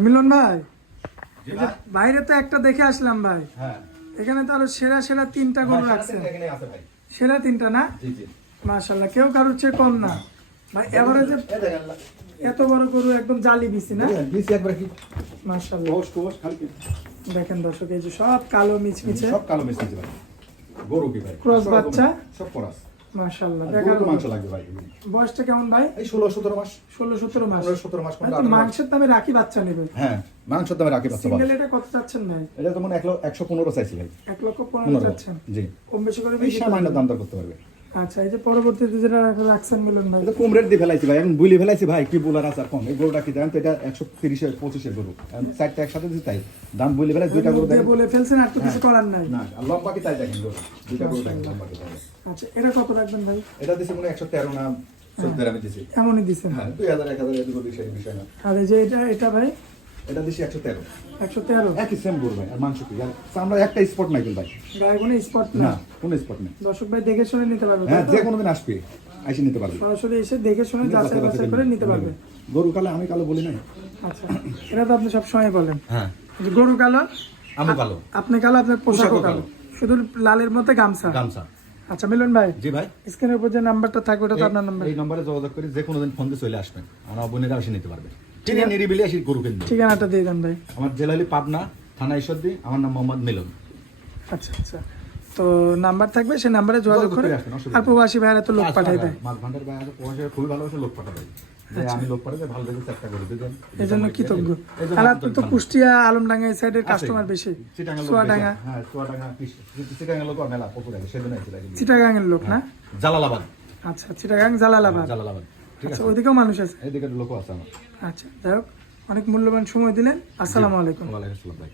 মিলন ভাই, বাইরে তো একটা দেখে আসলাম ভাই। হ্যাঁ, এখানে তো আরো সেরা সেরা 3টা গরু রাখছে। এখানে আছে ভাই। সেরা 3টা না? জি জি। মাশাআল্লাহ, কেউ কারোর চেয়ে কম না ভাই। এভারেজে এত বড় গরু একদম জালি বিসি না? বিসি একবার কি মাশাআল্লাহ। কোষ খালকে দেখেন দর্শক, এই যে সব কালো মিচমিচে, সব কালো মিচমিচে ভাই। গরু কি ভাই? ক্রস বাচ্চা, সব ক্রস। মাশাআল্লাহ। দেখার মাংস লাগবে ভাই। বয়সটা কেমন ভাই? এই 16-17 মাস। 16-17 মাস। 16-17 মাস তো মাংসের দামে রাখি বাচ্চা নেবে। হ্যাঁ, মাংসের দামে রাখি বাচ্চা। সিঙ্গেল এটা কত চাচ্ছেন ভাই? এটা তো মানে 115 চাইছি ভাই। 1,15,00,000 চাচ্ছেন? জি। কম বেশি করে এই সামান্য দাম দর করতে পারবে। আচ্ছা, এই যে পরবর্তীতে যেটা রাখছেন মিলন ভাই, এটা কম রেট দিয়ে ফেলাইছি ভাই, এখন বুলি ফেলাইছি ভাই, কি বলার আছে আর কম। এই গরুটা কি জানেন তো, এটা 130-25 এর গরু, চারটা একসাথে দিতে তাই দাম বুলি ফেলাই। দুইটা গরু দিয়ে বলে ফেলছেন, আর তো কিছু করার নাই। না, আর লম্বা কি তাই দেখেন গরু, দুইটা গরু দেখেন লম্বা কি তাই। আচ্ছা, এটা কত রাখবেন ভাই? এটা দিছে মনে 113 না 14 আমি দিছি। এমনই দিছেন? হ্যাঁ, 2000-1000 এদিক ওদিক সেই বিষয় না। আর এই যে এটা ভাই এটা দিছি 113। 113? একই সেম গরু ভাই, আর মাংস কি আর আমরা একটা স্পট নাই কিন্তু ভাই। গায়ে কোনো স্পট না, না? কোনো স্পট নেই। দর্শক ভাই দেখে শুনে নিতে পারবে? হ্যাঁ, যে কোনো দিন আসবে, আইসে নিতে পারবে। সরাসরি এসে দেখে শুনে যাচাই বাছাই করে নিতে পারবে। গরু কালো, আমি কালো বলি নাই। আচ্ছা, এটা তো আপনি সব সময় বলেন। হ্যাঁ, যে গরু কালো, আমি কালো, আপনি কালো, আপনার পোশাকও পোশাকও কালো, কালো। শুধু লালের মধ্যে গামছা। গামছা। আচ্ছা মিলন ভাই, জি ভাই, স্ক্রিনের উপর যে নাম্বারটা থাকবে ওটা তো আপনার নাম্বার। এই নম্বরে যোগাযোগ করে যে কোনো দিন ফোন দিয়ে চলে আসবেন, আমার বোনেরা এসে নিতে পারবে। ঠিক আছে, নিরিবিলি আসি গরু কিনবে। ঠিকানাটা দিয়ে দেন ভাই। আমার জেলা হলি পাবনা, থানা ঈশ্বরদী, আমার নাম মোহাম্মদ মিলন। আচ্ছা আচ্ছা, তো নাম্বার থাকবে, সেই নাম্বারে যোগাযোগ করে। আসবেন, অসুবিধা আর প্রবাসী ভাইরা তো লোক পাঠাই দেয়। মাছ ভান্ডার ভাই আছে, প্রবাসীরা খুবই ভালোবাসে, লোক পাঠাবে। যে আমি লোক পাঠাতে ভালো দেখে চেষ্টা করে দিতেন, এই জন্য কৃতজ্ঞ। আর আপনি তো কুষ্টিয়া আলমডাঙ্গা এই সাইডের কাস্টমার বেশি। চুয়াডাঙ্গা, হ্যাঁ চুয়াডাঙ্গা, চিটাগাং লোক মেলা পুকুর আছে, সেদিন আইছিল। চিটাগাংয়ের লোক না? জালালাবাদ। আচ্ছা, চিটাগাং জালালাবাদ। জালালাবাদ, ঠিক আচ্ছা, আছে। ওইদিকেও মানুষ আছে? এইদিকে লোক আছে আমার। আচ্ছা, যাই হোক, অনেক মূল্যবান সময় দিলেন। আসসালামু আলাইকুম। ওয়ালাইকুম আসসালাম ভাই।